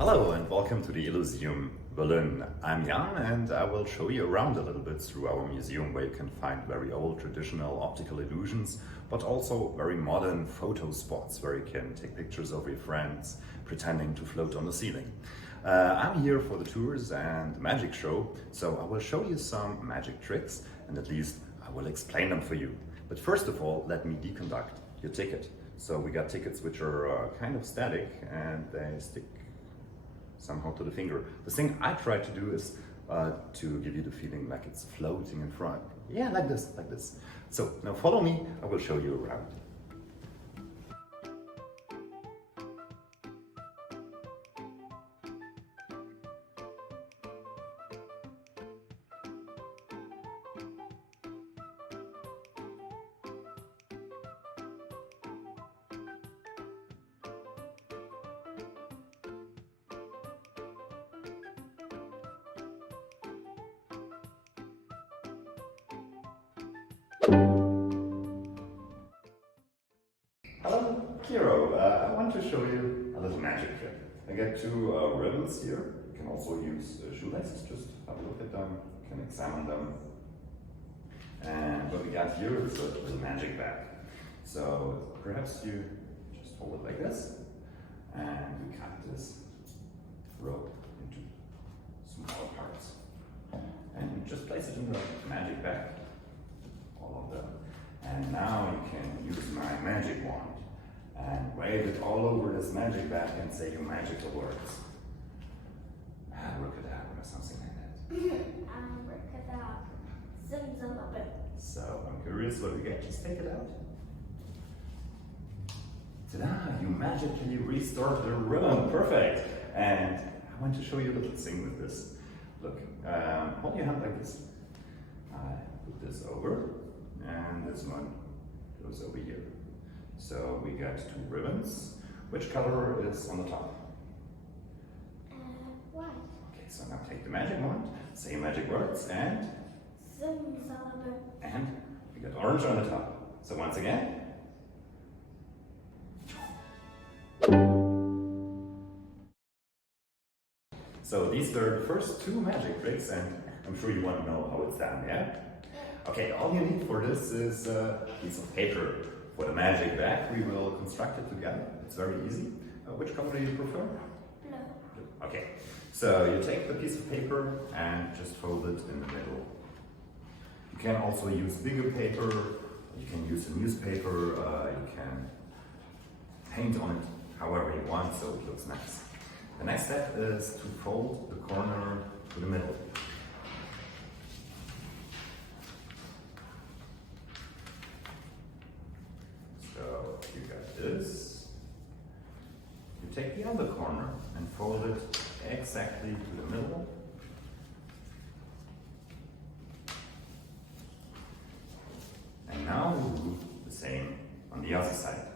Hello and welcome to the Illuseum Berlin. I'm Jan and I will show you around a little bit through our museum where you can find very old traditional optical illusions, but also very modern photo spots where you can take pictures of your friends pretending to float on the ceiling. I'm here for the tours and the magic show, so I will show you some magic tricks and at least I will explain them for you. But first of all, let me deconduct your ticket. So we got tickets which are kind of static and they stick somehow to the finger. The thing I try to do is to give you the feeling like it's floating in front. Yeah, like this, like this. So now follow me, I will show you around. Hello, Kiro. I want to show you a little magic trick. I got two ribbons here. You can also use shoelaces. Just have a look at them. You can examine them. And what we got here is a little magic bag. So perhaps you just hold it like this, and we cut this rope into smaller parts. And you just place it in the magic bag, all of them. And now you can use my magic wand and wave it all over this magic bag and say your magical words. Abracadabra, something like that. Abracadabra. Zimzalabra. So I'm curious what we get. Just take it out. Ta-da! You magically restored the ribbon. Perfect. And I want to show you a little thing with this. Look, hold your hand like this. I put this over. And this one goes over here. So we got two ribbons. Which color is on the top? White. Okay, so now take the magic wand, say magic words, and Zimzalabra. and we got orange on the top. So once again. So these are the first two magic tricks, and I'm sure you want to know how it's done, yeah? Okay, all you need for this is a piece of paper. For the magic bag, we will construct it together. It's very easy. Which color do you prefer? Blue. Okay, so you take the piece of paper and just fold it in the middle. You can also use bigger paper, you can use a newspaper, you can paint on it however you want so it looks nice. The next step is to fold the corner to the middle. So you got this. You take the other corner and fold it exactly to the middle. And now we'll do the same on the other side.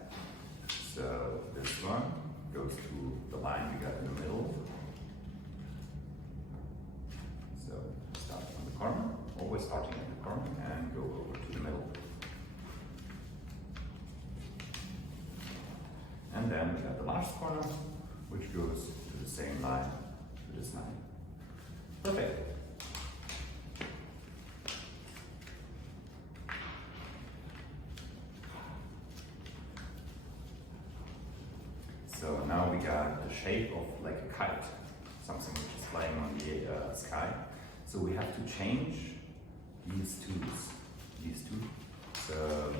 So this one goes to the line we got in the middle. So start on the corner, always starting at the corner and go over to the middle. And then we got the last corner, which goes to the same line, to this line. Perfect. So now we got the shape of like a kite, something which is flying on the sky. So we have to change these two. So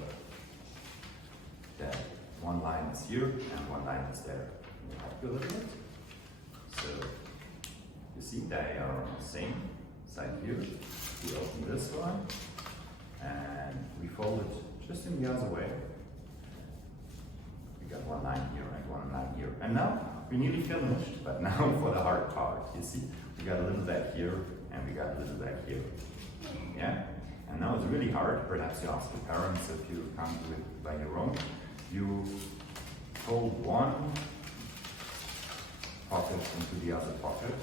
that one line is here and one line is there. We'll help you a little bit. So you see they are on the same side here. We open this one and we fold it just in the other way. We got one line here and one line here. And now we nearly finished, but now for the hard part. You see, we got a little back here and we got a little back here. Yeah? And now it's really hard. Perhaps you ask your parents if you can't do it by your own. You fold one pocket into the other pocket.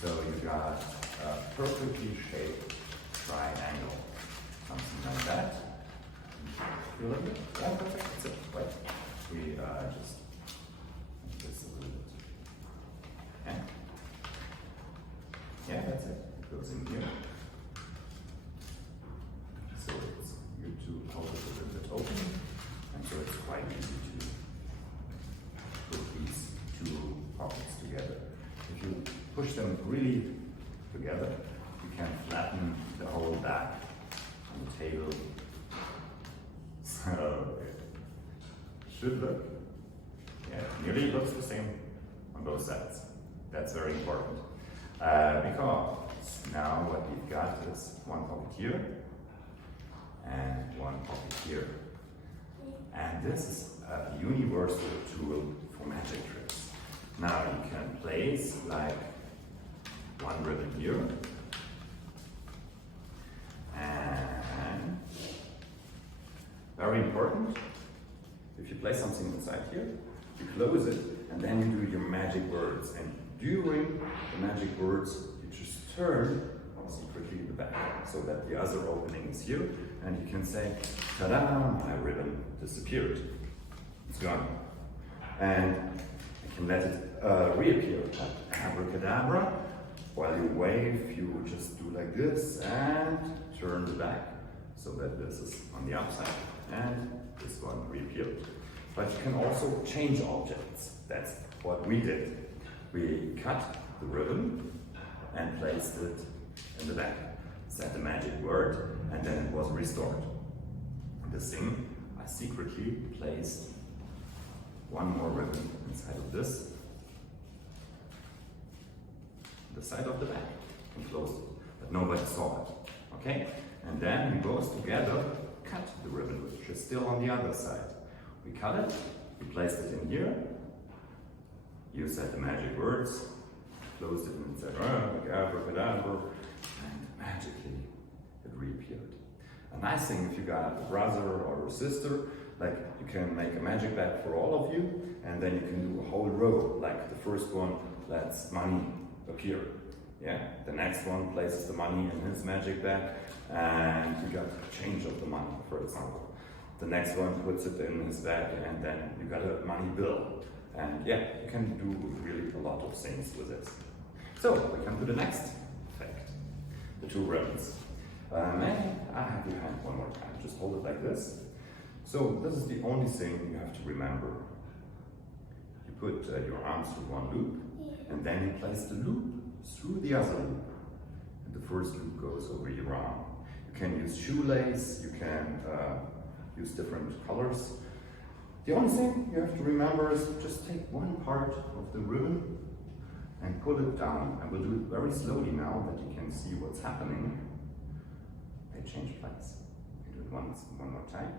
So you got a perfectly shaped triangle. Something like that. Feel like it? Yeah, perfect. That's it. Right. We just make this a little bit. push them really together, you can flatten the whole back on the table. So it should look, yeah, nearly looks the same on both sides. That's very important. Because now what we've got is one pocket here and one pocket here. And this is a universal tool for magic tricks. Now you can place like one ribbon here and very important, if you place something inside here, you close it and then you do your magic words, and during the magic words you just turn secretly the back so that the other opening is here, and you can say, ta-da, my ribbon disappeared. It's gone. And you can let it reappear. Abracadabra. While you wave, you just do like this and turn the back so that this is on the upside, and this one reappeared. But you can also change objects. That's what we did. We cut the ribbon and placed it in the back, said the magic word, and then it was restored. This thing, I secretly placed one more ribbon inside of this, the side of the back, and closed it, but nobody saw it, okay? And then we both together cut the ribbon, which is still on the other side. We cut it, we placed it in here, you said the magic words, closed it and said, abracadabra, and magically it reappeared. A nice thing if you got a brother or a sister, like you can make a magic bag for all of you, and then you can do a whole row, like the first one lets money appear. Yeah, the next one places the money in his magic bag, and you got a change of the money, for example. The next one puts it in his bag, and then you got a money bill. And yeah, you can do really a lot of things with it. So we come to the next effect, the two ribbons. And I have your hand one more time, just hold it like this. So this is the only thing you have to remember. You put your arm through one loop, and then you place the loop through the other loop. And the first loop goes over your arm. You can use shoelace, you can use different colors. The only thing you have to remember is just take one part of the ribbon and pull it down. I will do it very slowly now that you can see what's happening. I change place. I do it one more time.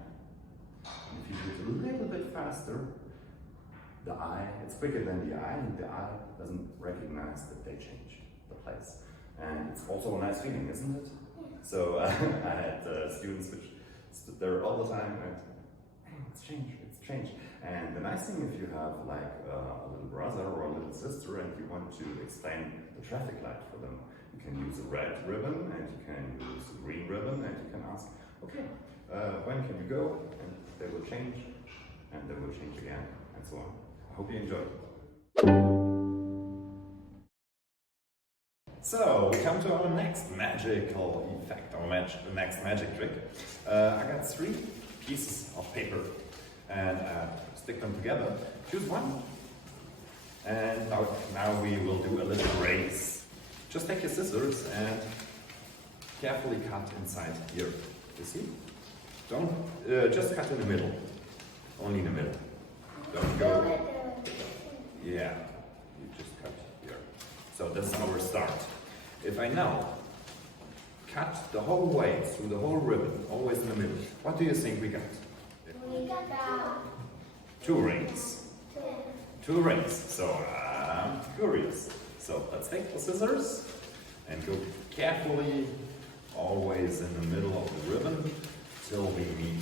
And if you do it a little bit faster, the eye, it's quicker than the eye, and the eye doesn't recognize that they changed the place. And it's also a nice feeling, isn't it? So I had students which stood there all the time and, hey, it's changed. And the nice thing, if you have like a little brother or a little sister and you want to explain the traffic light for them, you can use a red ribbon and you can use a green ribbon, and you can ask, okay, when can you go? And they will change, and they will change again, and so on. I hope you enjoy. So we come to our next magical effect, our next magic trick. I got 3 pieces of paper, and stick them together. Choose one. And now we will do a little race. Just take your scissors and carefully cut inside here. You see? Don't just cut in the middle. Only in the middle. Don't go. Yeah, you just cut here. So this is our start. If I now cut the whole way through the whole ribbon, always in the middle, what do you think we got? We got 2 rings. 2 rings. So I'm curious. So let's take the scissors and go carefully, always in the middle of the ribbon, till we meet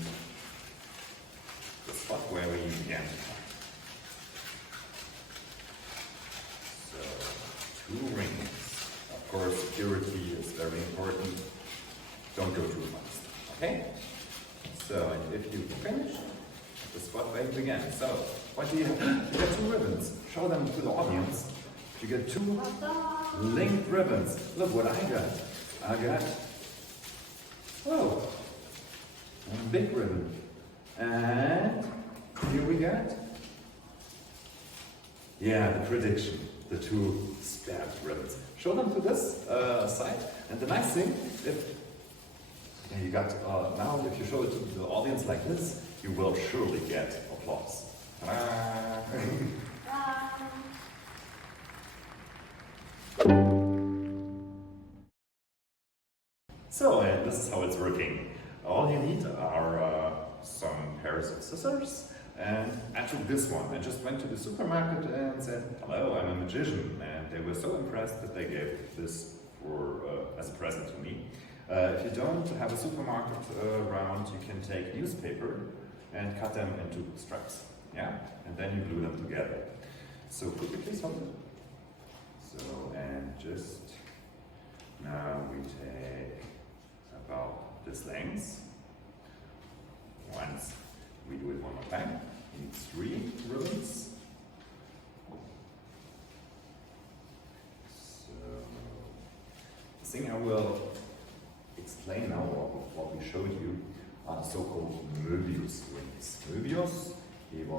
the spot where we began to cut. So 2 rings. Of course, security is very important. Don't go too fast. Okay? So, and if you finish, the spot where you began. So, what do you have? You got 2 ribbons. Show them to the audience. You get 2 linked ribbons. Look what I got. I got, whoa, a big ribbon. And here we got, yeah, the prediction. the two strapped ribbons. Show them to this side. And the nice thing, if you got now, if you show it to the audience like this, you will surely get applause. So, and this is how it's working. All you need are some pairs of scissors, and I took this one. I just went to the supermarket and said, "Hello, I'm a magician," and they were so impressed that they gave this for as a present to me. If you don't have a supermarket around, you can take newspaper and cut them into strips, yeah, and then you glue them together. So could you please hold it? So, and just now we take about this length. Once we do it one more time, we need 3 ribbons. So, the thing I will explain now, what we showed you, are the so-called Möbius rings. Möbius, he did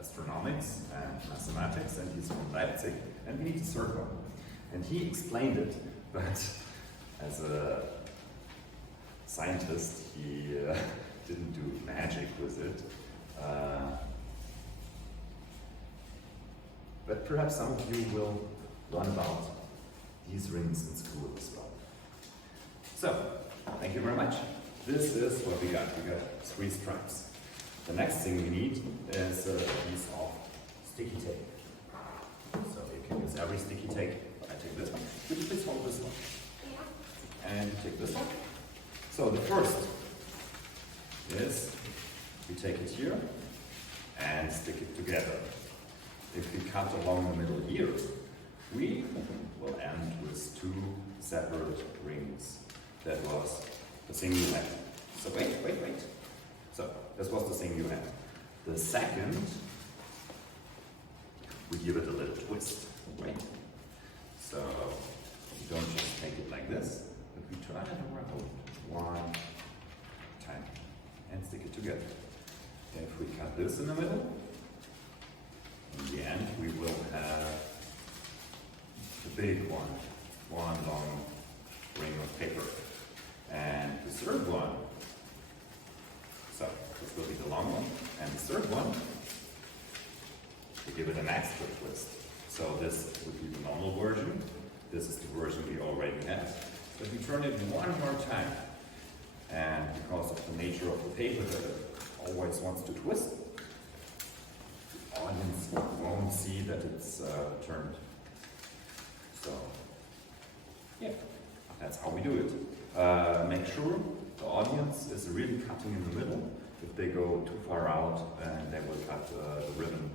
astronomics and mathematics, and he's from Leipzig, and we need a third one. And he explained it, but as a scientist, he didn't do magic with it. But perhaps some of you will learn about these rings in school as well. So, thank you very much. This is what we got. We got 3 stripes. The next thing we need is a piece of sticky tape. So you can use every sticky tape. I take this one. Could you please hold this one? Yeah. And you take this one. So the first is we take it here and stick it together. If we cut along the middle here, we will end with 2 separate rings. That was the thing you had. So wait. So this was the thing you had. The second, we give it a little twist. Right? So you don't just take it like this, but we turn it around one time and stick it together. If we cut this in the middle, in the end we will have the big one long ring of paper. And the third one, so this will be the long one, and the third one, we give it an extra twist. So this would be the normal version, this is the version we already have, but we turn it one more time. And because of the nature of the paper that it always wants to twist, the audience won't see that it's turned. So, yeah, that's how we do it. Make sure the audience is really cutting in the middle. If they go too far out, and they will cut the ribbon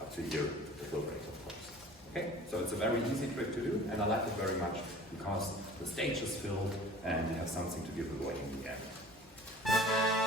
up to here, it will break, of course. Okay, so it's a very easy trick to do, and I like it very much because the stage is filled and you have something to give away in the end.